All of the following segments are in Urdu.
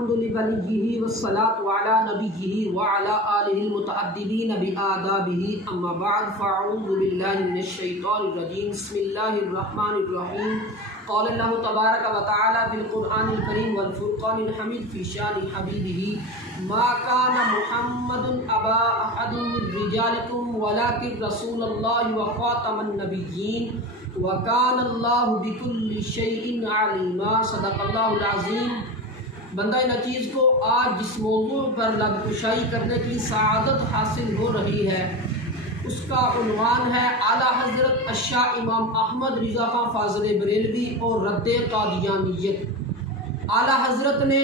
الحمد لولیہ والصلاۃ علی نبیہ وعلی آلہ المتعددین بآدابہ اما بعد فاعوذ باللہ من الشیطان الرجیم بسم اللہ الرحمن الرحیم قال اللہ تبارک و تعالی فی القرآن الکریم والفرقان الحمید فی شان حبیبہ ما کان محمد ابا احد من رجالکم ولکن رسول اللہ وخاتم النبیین وَكَانَ اللَّهُ بِكُلِّ شَيْءٍ عَلِيمًا صدق اللہ العظیم۔ بندہ نچیز کو آج جس موضوع پر لب کشائی کرنے کی سعادت حاصل ہو رہی ہے اس کا عنوان ہے اعلیٰ حضرت الشاہ امام احمد رضا خان فاضل بریلوی اور رد قادیانیت۔ اعلیٰ حضرت نے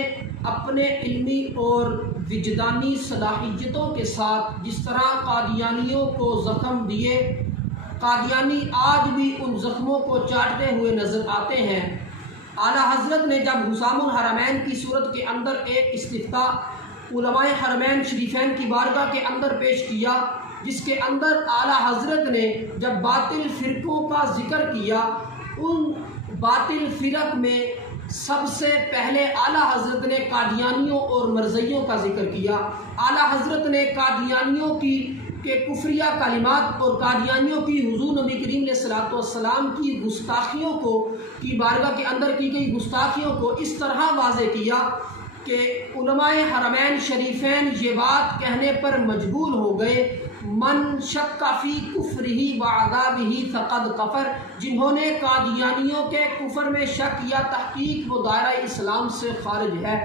اپنے علمی اور وجدانی صلاحیتوں کے ساتھ جس طرح قادیانیوں کو زخم دیے، قادیانی آج بھی ان زخموں کو چاٹتے ہوئے نظر آتے ہیں۔ اعلیٰ حضرت نے جب حسام الحرمین کی صورت کے اندر ایک استفتاء علماء حرمین شریفین کی بارگاہ کے اندر پیش کیا، جس کے اندر اعلیٰ حضرت نے جب باطل فرقوں کا ذکر کیا، ان باطل فرق میں سب سے پہلے اعلیٰ حضرت نے قادیانیوں اور مرزائیوں کا ذکر کیا۔ اعلیٰ حضرت نے قادیانیوں کی کفریہ کلمات اور قادیانیوں کی حضور نبی کریم علیہ الصلوۃ والسلام کی گستاخیوں کو کی بارگاہ کے اندر کی گئی گستاخیوں کو اس طرح واضح کیا کہ علماء حرمین شریفین یہ بات کہنے پر مجبور ہو گئے، من شک فی کفرہ وعذابہ فقد کفر، جنہوں نے قادیانیوں کے کفر میں شک یا تحقیق وہ دائرہ اسلام سے خارج ہے۔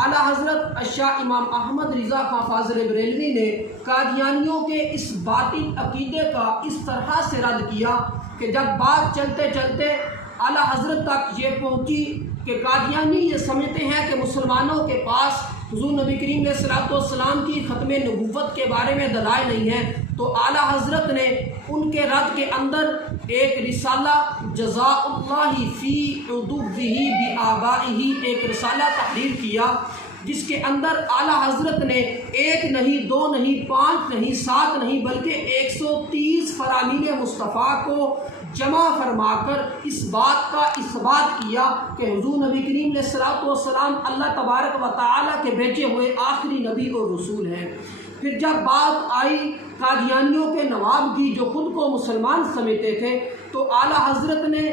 اعلیٰ حضرت الشاہ امام احمد رضا خان فاضل بریلوی نے قادیانیوں کے اس باطل عقیدے کا اس طرح سے رد کیا کہ جب بات چلتے چلتے اعلیٰ حضرت تک یہ پہنچی کہ قادیانی یہ سمجھتے ہیں کہ مسلمانوں کے پاس حضور نبی کریم علیہ الصلوۃ والسلام کی ختم نبوت کے بارے میں دلائل نہیں ہیں، تو اعلیٰ حضرت نے ان کے رد کے اندر ایک رسالہ جزاء اللہ فی عدوہ بآبائہ ایک رسالہ تحریر کیا، جس کے اندر اعلیٰ حضرت نے ایک نہیں، دو نہیں، پانچ نہیں، سات نہیں، بلکہ 130 فرامین مصطفیٰ کو جمع فرما کر اس بات کا اثبات کیا کہ حضور نبی کریم علیہ الصلوۃ والسلام اللہ تبارک و تعالیٰ کے بھیجے ہوئے آخری نبی اور رسول ہیں۔ پھر جب بات آئی قادیانیوں کے نواب کی جو خود کو مسلمان سمجھتے تھے، تو اعلیٰ حضرت نے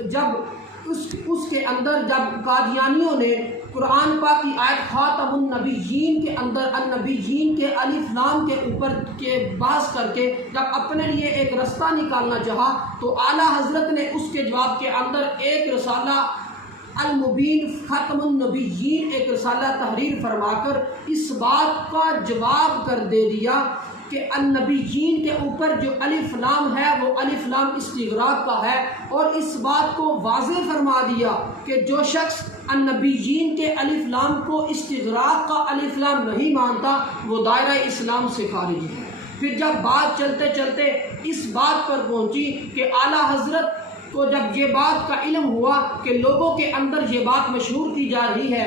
جب اس کے اندر جب قادیانیوں نے قرآن پاک کی آیت خاتم النبیین کے اندر النبیین کے الف لام کے اوپر کے باز کر کے جب اپنے لیے ایک رستہ نکالنا چاہا، تو اعلیٰ حضرت نے اس کے جواب کے اندر ایک رسالہ المبین ختم النبیین ایک رسالہ تحریر فرما کر اس بات کا جواب کر دے دیا کہ النبیین کے اوپر جو الف لام ہے وہ الف لام استغراق کا ہے، اور اس بات کو واضح فرما دیا کہ جو شخص النبیین کے الف لام کو استغراق کا الف لام نہیں مانتا وہ دائرہ اسلام سے خارج ہے۔ پھر جب بات چلتے چلتے اس بات پر پہنچی کہ اعلیٰ حضرت کو جب یہ بات کا علم ہوا کہ لوگوں کے اندر یہ بات مشہور کی جا رہی ہے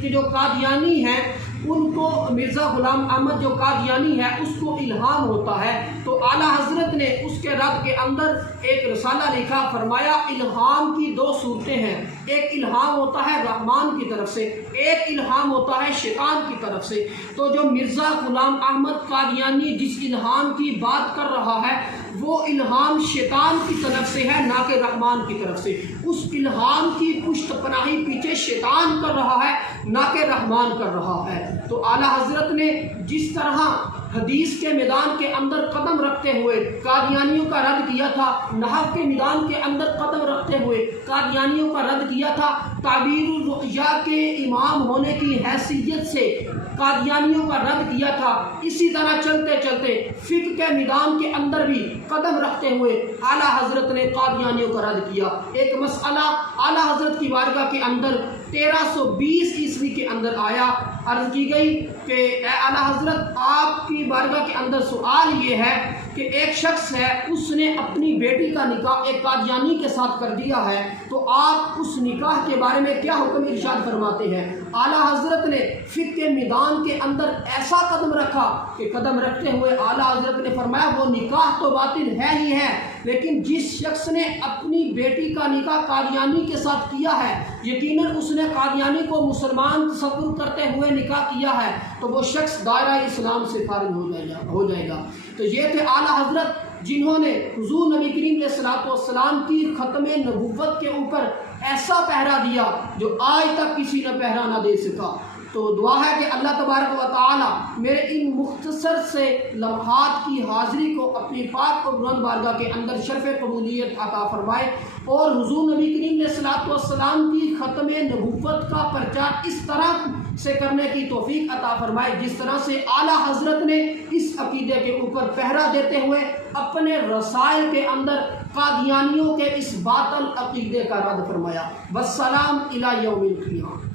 کہ جو قادیانی ہیں ان کو مرزا غلام احمد جو قادیانی ہے اس کو الہام ہوتا ہے، تو اعلیٰ حضرت نے اس کے رد کے اندر ایک رسالہ لکھا، فرمایا الہام کی دو صورتیں ہیں، ایک الہام ہوتا ہے رحمان کی طرف سے، ایک الہام ہوتا ہے شیطان کی طرف سے۔ تو جو مرزا غلام احمد قادیانی جس الہام کی بات کر رہا ہے وہ الہام شیطان کی طرف سے ہے، نہ کہ رحمان کی طرف سے۔ اس الہام کی پشت پناہی پیچھے شیطان کر رہا ہے، نہ کہ رحمان کر رہا ہے۔ تو اعلیٰ حضرت نے جس طرح حدیث کے میدان کے اندر قدم رکھتے ہوئے قادیانیوں کا رد کیا تھا، نحو کے میدان کے اندر قدم رکھتے ہوئے قادیانیوں کا رد کیا تھا، تعبیر الرؤیا کے امام ہونے کی حیثیت سے قادیانیوں کا رد کیا تھا، اسی طرح چلتے چلتے فقہ کے میدان کے اندر بھی قدم رکھتے ہوئے اعلیٰ حضرت نے قادیانیوں کا رد کیا۔ ایک مسئلہ اعلیٰ حضرت کی بارگاہ کے اندر 1320 عیسوی کے اندر آیا، عرض کی گئی کہ اے اعلیٰ حضرت آپ کی بارگاہ کے اندر سوال یہ ہے کہ ایک شخص ہے اس نے اپنی بیٹی کا نکاح ایک قادیانی کے ساتھ کر دیا ہے، تو آپ اس نکاح کے بارے میں کیا حکم ارشاد فرماتے ہیں؟ اعلیٰ حضرت نے فقہ میدان کے اندر ایسا قدم رکھا کہ قدم رکھتے ہوئے اعلیٰ حضرت نے فرمایا وہ نکاح تو باطل ہے ہی ہے، لیکن جس شخص نے اپنی بیٹی کا نکاح قادیانی کے ساتھ کیا ہے، یقیناً اس نے قادیانی کو مسلمان تصور کرتے ہوئے نکاح کیا ہے، تو وہ شخص دائرہ اسلام سے خارج ہو جائے گا۔ تو یہ تھے اعلیٰ حضرت جنہوں نے حضور نبی کریم علیہ الصلوۃ والسلام کی ختم نبوت کے اوپر ایسا پہرا دیا جو آج تک کسی نے پہرا نہ دے سکا۔ تو دعا ہے کہ اللہ تبارک و تعالی میرے ان مختصر سے لمحات کی حاضری کو اپنی پاک و بلند بارگاہ کے اندر شرف قبولیت عطا فرمائے، اور حضور نبی کریم علیہ الصلوۃ والسلام کی ختم نبوت کا پرچار اس طرح سے کرنے کی توفیق عطا فرمائے جس طرح سے اعلیٰ حضرت نے اس عقیدے کے اوپر پہرا دیتے ہوئے اپنے رسائل کے اندر قادیانیوں کے اس باطل عقیدے کا رد فرمایا۔ والسلام الی یوم القیامہ۔